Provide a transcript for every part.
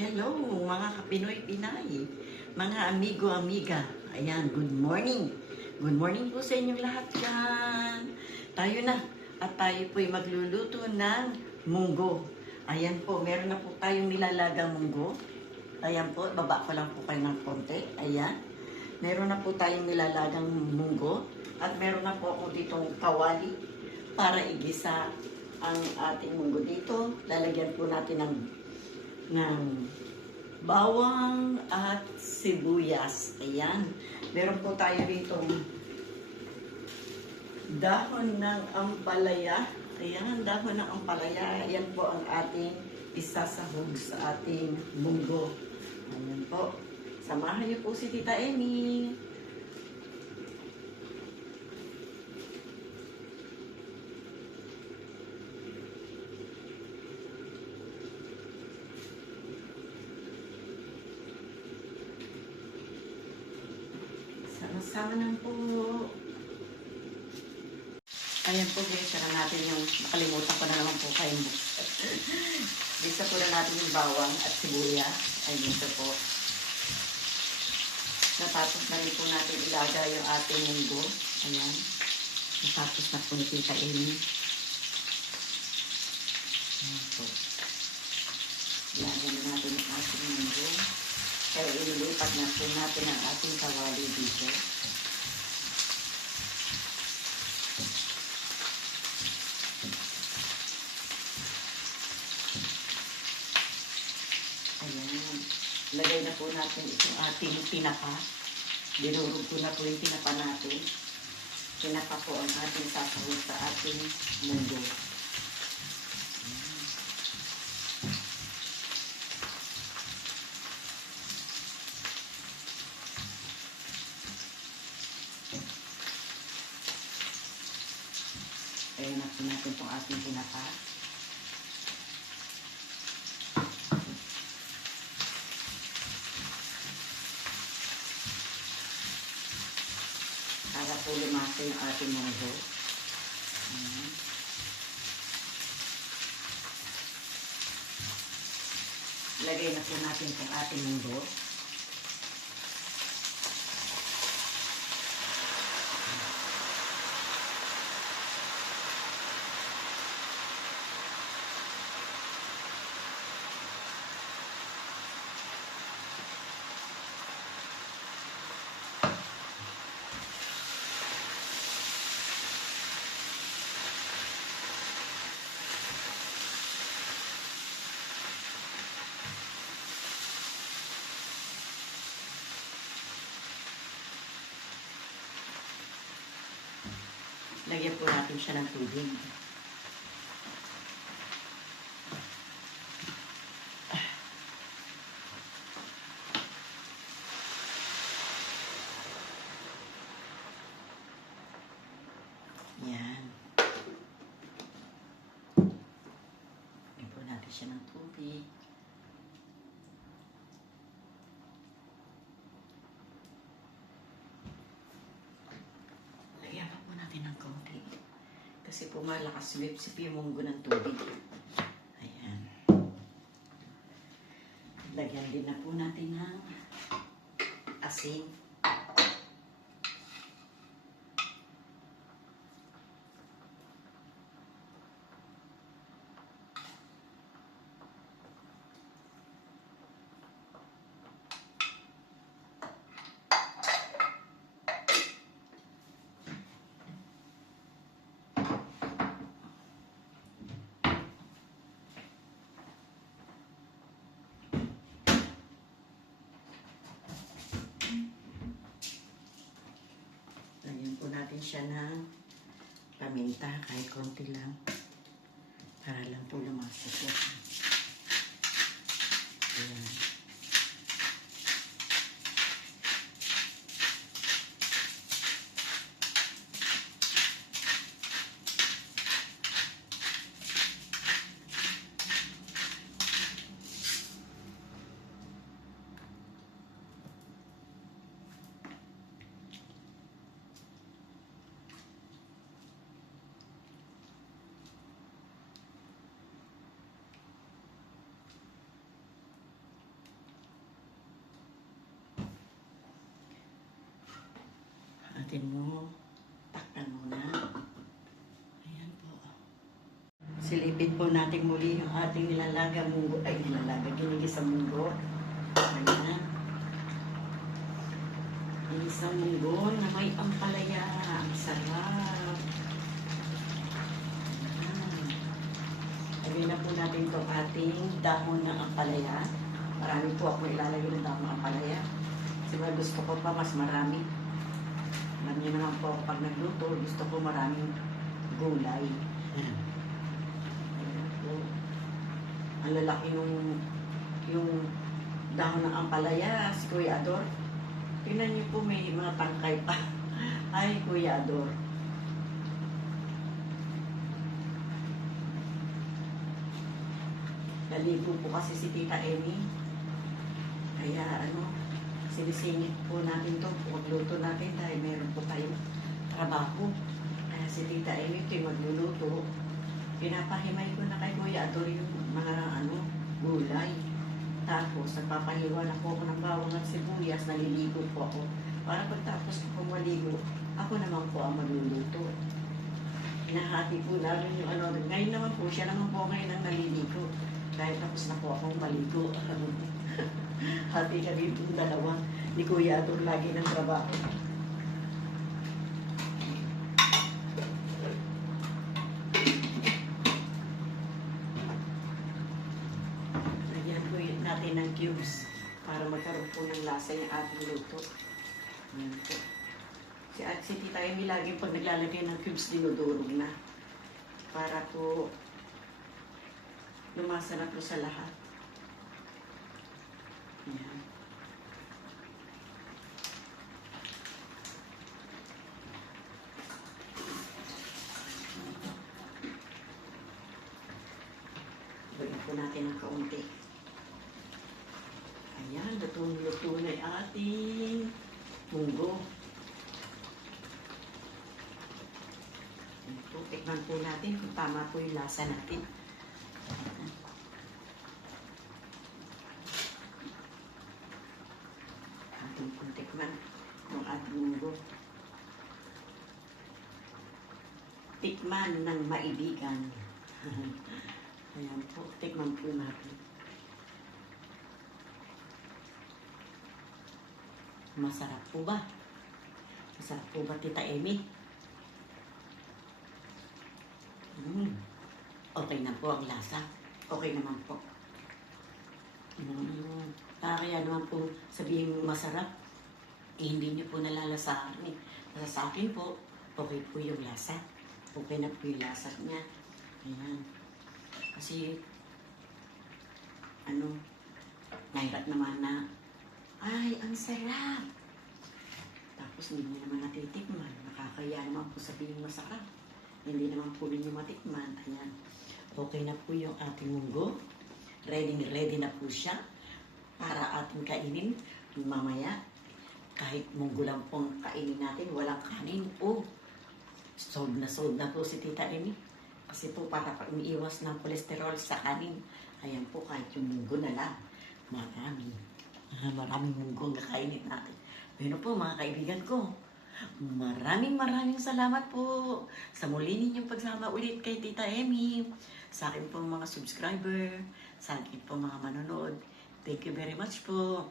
Hello, mga kapinoy Pinay, mga amigo, amiga. Ayan, good morning. Good morning po sa inyong lahat dyan. Tayo na. At tayo po'y magluluto ng munggo. Ayan po, meron na po tayong nilalagang munggo. Ayan po, baba ko lang po kayo ng konti. Ayan. Meron na po tayong nilalagang munggo. At meron na po ako ditong kawali para igisa ang ating munggo dito. Lalagyan po natin ng ng bawang at sibuyas. Ayan. Meron po tayo dito dahon ng ampalaya. Ayan, dahon ng ampalaya. Ayan po ang ating isasahog sa ating munggo. Ayan po. Samahan niyo po si Tita Amy. Sama-sama lang po. Ayan po guys, sara natin yung, nakalimutan ko na naman po kayo. Bisa po na natin yung bawang at sibuyas. Ayun ito po. Natapos na rin po natin ilagay yung ating munggo. Ayan. Natapos na po Tita Amy. Ayan po. Ilagay na natin yung ating munggo. Pero ililipat na po natin ang ating kawali dito. Ayan. Lagay na po natin itong ating tinapa. Dinurog ko na po yung tinapa natin. Tinapa po ang ating sasahod sa ating mundo. Ayan na po natin itong ating tinapa. Para po lumasa yung ating munggo. Ayan. Lagay na po natin itong ating munggo. Lagyan po natin siya ng tubig. Yan. Lagyan po natin siya ng tubig. Lagyan pa po natin ng kaunti. Kasi po malakas sip-sip yung munggo ng tubig. Ayan. Lagyan din na po natin ng asin. Lagyan po natin siya ng paminta, kahit konti lang. Para lang po lumasa siya. Ayan. Natin mo. Takpan muna. Ayan po. Silipin po natin muli yung ating nilalaga munggo. Ay, nilalaga. Ginigisa munggo. Ayan. Isang munggo na may ampalaya. Ang sarap. Lagyan na po natin itong ating dahon ng ampalaya. Marami po ako ilalagay ng dahon ng ampalaya. Kasi gusto ko pa mas marami. Alam niyo naman po, pag nagluto, gusto ko maraming gulay. Ayan po. Ang lalaki nung yung dahon ng ampalaya, si Kuya Ador. Tingnan niyo po, may mga tangkay pa. Ay, Kuya Ador. Naligo po kasi si Tita Amy. Kaya ano, sinisingit po natin to, magluto natin dahil meron po tayong trabaho. Kaya si Tita Amy ito magluluto. Pinapahimay ko na kay Kuya Ador yung mga ano, gulay. Tapos, nagpapahiwa na po ako ng bawang at sibuyas, naliligo po ako. Para pagtapos ko maligo, ako naman po ang magluluto. Hinahati po namin yung ano, ngayon naman po, siya naman po ngayon ang naliligo. Dahil tapos na po akong maligo. Hati kami itong dalawa. Ni Kuya Ador lagi ng trabaho. Lagyan po natin ng cubes para magkaroon po ng lasa yung ating luto. Si at si Tita Amy lagi pag naglalagay ng cubes, dinudurog na. Para po lumasa na po sa lahat. Ayan. Bigyan po natin ng kaunti. Ayan, luto-luto na yung ating munggo. Ito, tikman po natin kung tama po yung lasa natin. Ating pong tikman ng ating munggo. Tikman ng maibigan. Ayan po, tikman po natin. Masarap po ba? Masarap po ba, Tita Amy? Mm. Okay na po ang lasa. Okay naman po. Mm. Kaya naman po sabihin masarap, eh, hindi niyo po nalalasahan eh. Basta sa akin po, okay po yung lasa. Okay na po yung lasa niya. Ayan. Kasi, ano, nahirap naman na, ay, ang sarap. Tapos hindi niyo naman natitikman. Nakakaya naman po sabihin masarap. Hindi naman po ninyo matikman. Ayan. Okay na po yung ating munggo. Ready ready na po siya para ating kainin mamaya. Kahit munggo lang pong kainin natin, walang kanin. Oh, sold na sold na po si Tita Amy. Kasi po para pa umiiwas ng kolesterol sa kanin. Ayan po, kahit yung munggo na lang. Marami. Ah, Maraming munggo na kainin natin. Pero po mga kaibigan ko, maraming maraming salamat po sa muli ninyong pagsama ulit kay Tita Emmy, sa akin po mga subscriber, sa akin po mga manonood. Thank you very much po.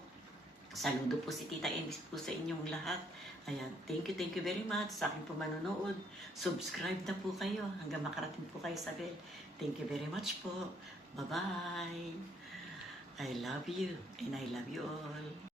Saludo po si Tita Emmy po sa inyong lahat. Ayan, thank you, thank you very much sa akin po manonood. Subscribe na po kayo hanggang makarating po kayo sa bell. Thank you very much po. Bye-bye. I love you and I love you all.